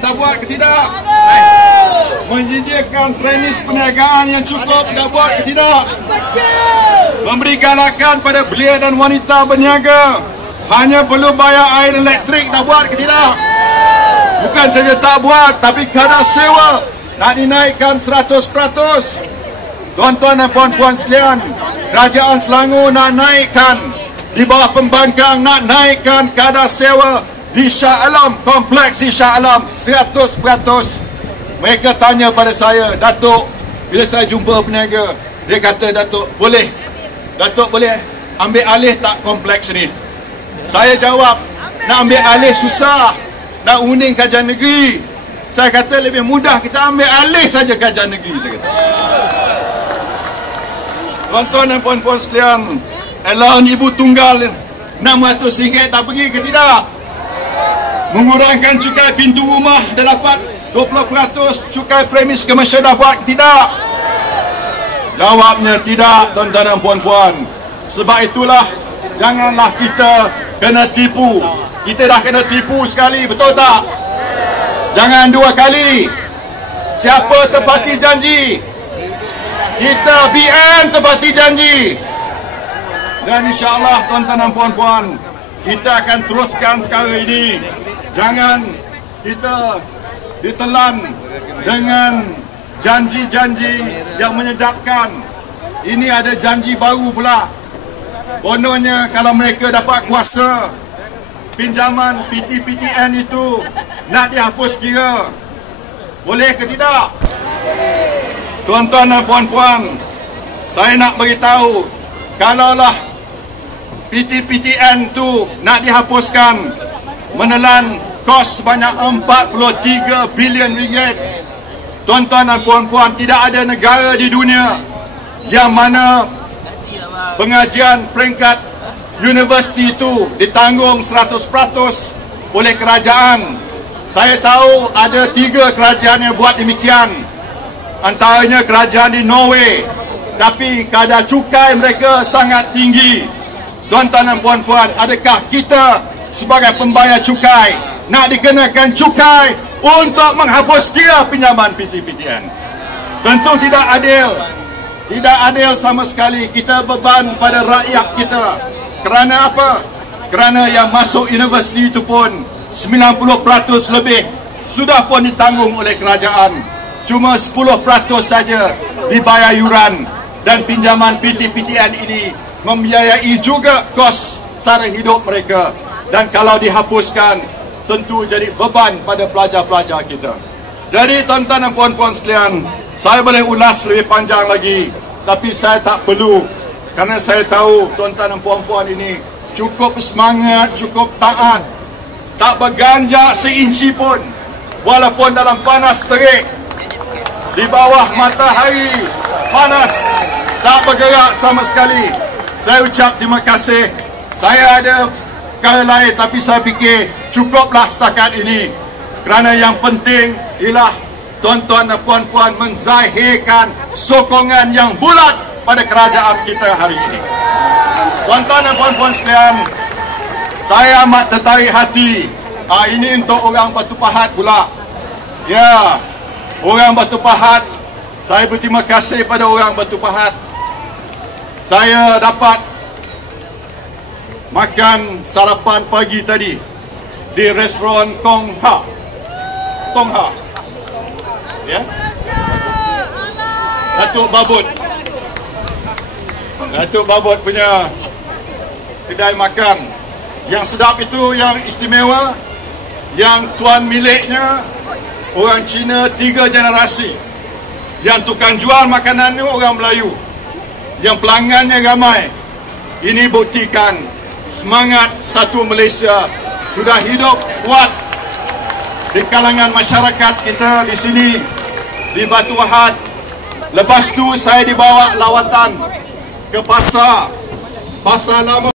dah buat ke tidak? Menyediakan premis perniagaan yang cukup, dah buat ke tidak? Memberi galakan pada belia dan wanita berniaga, hanya perlu bayar air elektrik, dah buat ke tidak? Bukan saja tak buat, tapi kadar sewa nak dinaikkan 100%. Tuan-tuan dan puan-puan sekalian, Kerajaan Selangor nak naikkan, di bawah pembangkang nak naikkan kadar sewa di Shah Alam, kompleks di Shah Alam 100%. Mereka tanya pada saya, Datuk, bila saya jumpa peniaga, dia kata, Datuk boleh ambil alih tak kompleks ni? Saya jawab, nak ambil alih susah, nak uning kerajaan negeri. Saya kata lebih mudah kita ambil alih saja kerajaan negeri, saya kata. Tuan-tuan dan puan-puan sekalian, allowance ibu tunggal RM600 dah pergi ke tidak? Mengurangkan cukai pintu rumah dah dapat 20%, cukai premis komersial dah buat ke tidak? Jawabnya tidak, tuan-tuan dan puan-puan. Sebab itulah, janganlah kita kena tipu. Kita dah kena tipu sekali, betul tak? Jangan dua kali. Siapa tepati janji, kita BN tepati janji. Dan insyaAllah, tuan-tuan dan puan-puan, kita akan teruskan perkara ini. Jangan kita ditelan dengan janji-janji yang menyedapkan. Ini ada janji baru pula. Kononnya kalau mereka dapat kuasa, pinjaman PT-PTN itu nak dihapus kira. Boleh ke tidak? Tuan-tuan dan puan-puan, saya nak beritahu, kalaulah PT-PTN tu nak dihapuskan, menelan kos sebanyak 43 bilion ringgit. Tuan-tuan dan puan-puan, tidak ada negara di dunia yang mana pengajian peringkat universiti itu ditanggung 100% oleh kerajaan. Saya tahu ada 3 kerajaan yang buat demikian. Antaranya kerajaan di Norway, tapi kadar cukai mereka sangat tinggi. Tuan-tuan dan puan-puan, adakah kita sebagai pembayar cukai nak dikenakan cukai untuk menghapus kira pinjaman PT-PTN? Tentu tidak adil. Tidak adil sama sekali. Kita beban pada rakyat kita. Kerana apa? Kerana yang masuk universiti itu pun 90% lebih sudah pun ditanggung oleh kerajaan. Cuma 10% saja dibayar yuran, dan pinjaman PT-PTN ini membiayai juga kos sara hidup mereka. Dan kalau dihapuskan, tentu jadi beban pada pelajar-pelajar kita. Jadi tuan-tuan dan puan-puan sekalian, saya boleh ulas lebih panjang lagi, tapi saya tak perlu, kerana saya tahu tuan-tuan dan puan-puan ini cukup semangat, cukup taat, tak berganjak seinci pun, walaupun dalam panas terik, di bawah matahari panas, tak bergerak sama sekali. Saya ucap terima kasih. Saya ada perkara lain, tapi saya fikir cukuplah setakat ini, kerana yang penting ialah tuan-tuan dan puan-puan menzahirkan sokongan yang bulat pada kerajaan kita hari ini. Tuan-tuan dan puan-puan sekalian, saya amat tertarik hati. Ini untuk orang Batu Pahat pula. Ya, orang Batu Pahat, saya berterima kasih pada orang Batu Pahat. Saya dapat makan sarapan pagi tadi di restoran Tong Ha. Ya. Datuk Babut punya kedai makan. Yang sedap itu, yang istimewa, yang tuan miliknya orang Cina 3 generasi. Yang tukang jual makanan itu orang Melayu. Yang pelanggannya ramai. Ini buktikan semangat satu Malaysia sudah hidup kuat di kalangan masyarakat kita di sini, di Batu Pahat. Lepas tu saya dibawa lawatan ke pasar lama.